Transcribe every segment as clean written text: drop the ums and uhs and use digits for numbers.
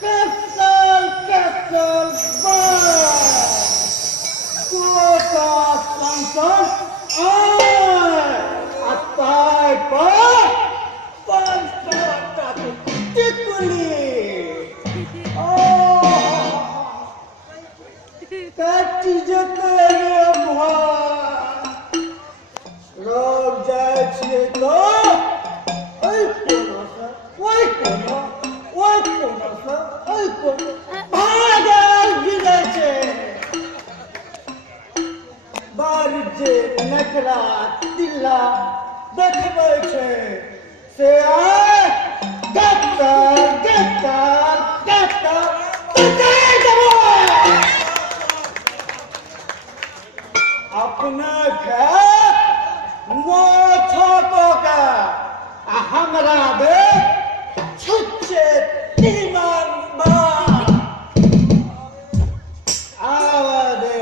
Kesel, kesel, kuota sansan, atai pak, pantai tikuli. Kati jatanya muhan, log jai chito. बारिजे नखरा तिल्ला देखबै छै से आय गत्तर गत्तर गत्तर पकड़ देबो अपना खेत मोछो तो का हमरा दे छुच्छे तीमन बा आवादे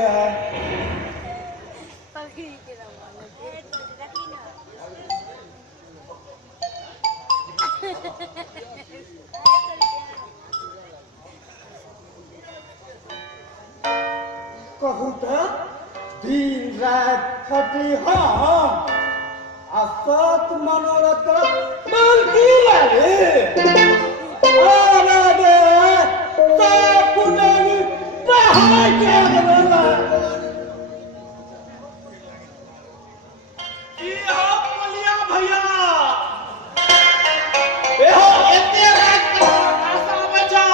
कहूँ तो दिन रात खटी हाँ असत मनोरथ बल्कि लाले आना दे सब कुटानी बाहर क्या करना की हो बोलिया भैया ए हो एते रात का आशा बचा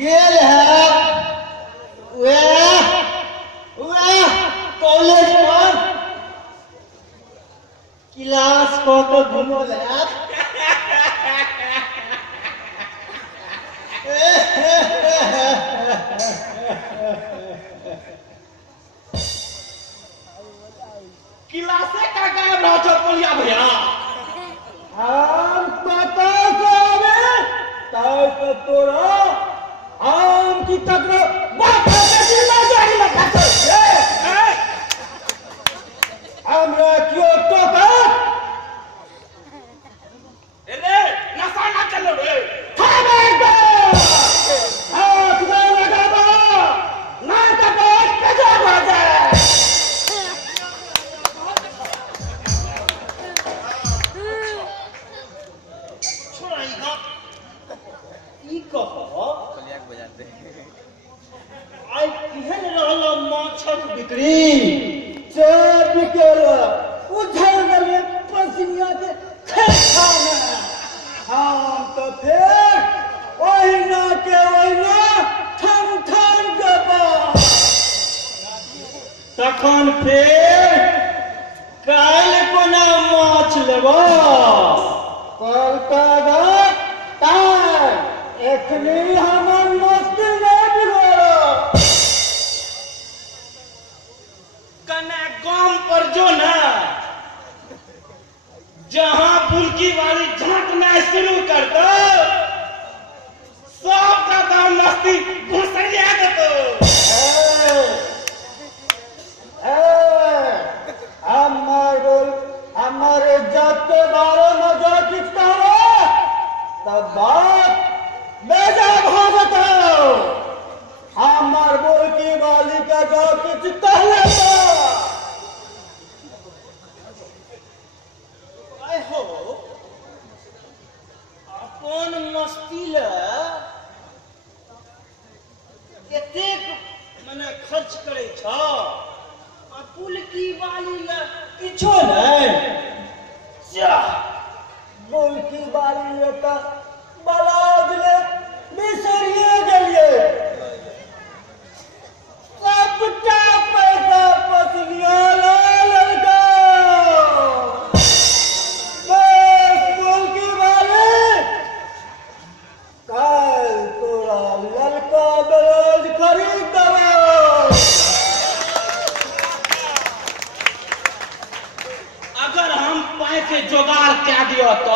गेल है वे कॉलेज पर क्लास को तो घुमल है क्लासे का गायब रहो छो बोलिया भैया हम पता सारे ताऊ तो तोरा हम की तकरो बात करके ना जाई लगा से हमरा क्यों तो कर रे नशा ना चलो रे हमें दो हाथ में लगा दो ना तो बहुत कजा हो जाए छोड़ाईगा ई कहो आई केहन रहलो माछक बिक्री से बिकेल उधर गले पसिया के खेखा में हम तो फिर ओहिना के ओहिना ठन ठन गबा तखन फेर काल कोना माछ लेबो कलका तार एखनी हमर मस्ती नहीं बिगड़ो कने गांव पर जो ना जहां बुलकी वाली झांकना शुरू कर दो सबका दाम मस्ती घुसैया देतो हमारे इज्जत के बारे में जो किसका हो तब बात बेजा भागत हो हमार बोल की वाली का जो किस कहले तो आय हो अपन मस्ती ले एतेक मने खर्च करे छ आ पुलकी वाली ले किछो नहीं जा बोल की वाली ले तो बलाज ले बिसरिए गेलिए सबटा पैसा पसलिया ले लड़का बस बोल की वाली कल तोरा लड़का बलाज खरीद दबो अगर हम पाए के जोगाड़ क्या दियो तो